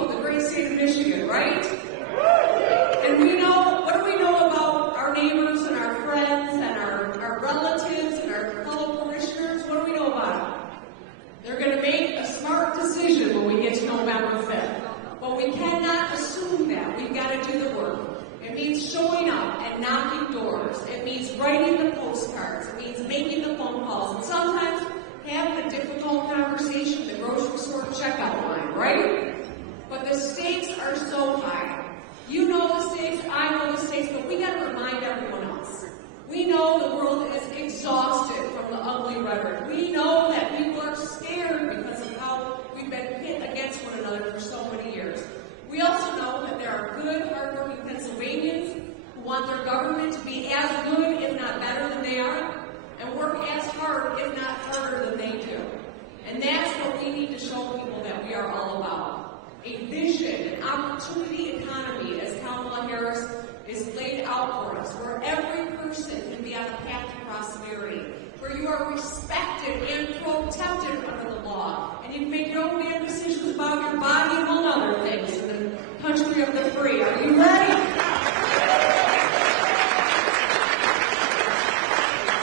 people of the great state of Michigan, right? And we know, what do we know about our neighbors and our friends and our relatives and our fellow parishioners? What do we know about them? They're going to make a smart decision when we get to November 5th. But we cannot assume that. We've got to do the work. It means showing up and knocking doors. It means writing the postcards. It means making the phone calls. And sometimes having a difficult conversation in the grocery store checkout line, right? But the stakes are so high. You know the stakes, I know the stakes, but we got to remind everyone else. We know the world is exhausted from the ugly rhetoric. We know that people are scared because of how we've been pit against one another for so many years. We also know that there are good, hardworking Pennsylvanians who want their government to be as good, if not better, than they are, and work as hard, if not harder, than they do. And that's what we need to show people that we are all about. A vision, an opportunity economy, as Kamala Harris is laid out for us, where every person can be on the path to prosperity, where you are respected and protected under the law, and you can make your own damn decisions about your body, among other things, in the country of the free. Are you ready?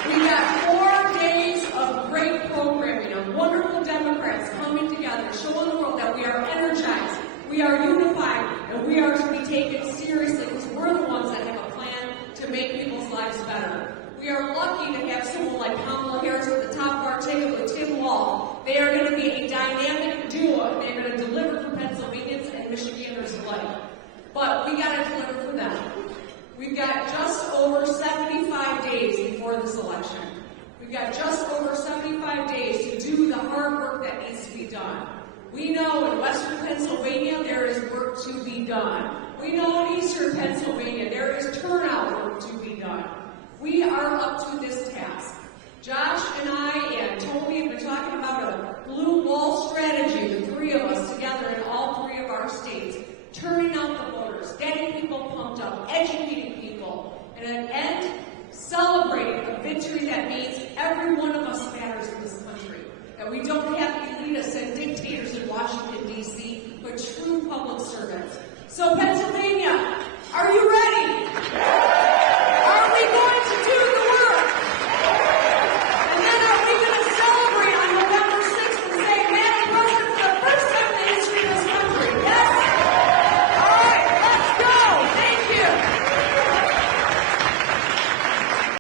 We got 4 days of great programming, of wonderful Democrats coming together, showing the world that we are energized, we are unified, and we are to be taken seriously because we're the ones that have a plan to make people's lives better. We are lucky to have someone like Kamala Harris at the top of our ticket with Tim Walz. They are going to be a dynamic duo, and they're going to deliver for Pennsylvanians and Michiganders alike. But we got to deliver for them. We've got just over 75 days before this election. We've got just over 75 days to do the hard work that needs to be done. We know in Western Pennsylvania there is work to be done. We know in Eastern Pennsylvania there is turnout work to be done. We are up to this task. Josh and I and Toby have been talking about a blue wall strategy, the three of us together in all 3 of our states, turning out the voters, getting people pumped up, educating people, and at the end, celebrating a victory that means every one of us matters in this country. That we don't have elitists and dictators in Washington, D.C., but true public servants. So Pennsylvania, are you ready?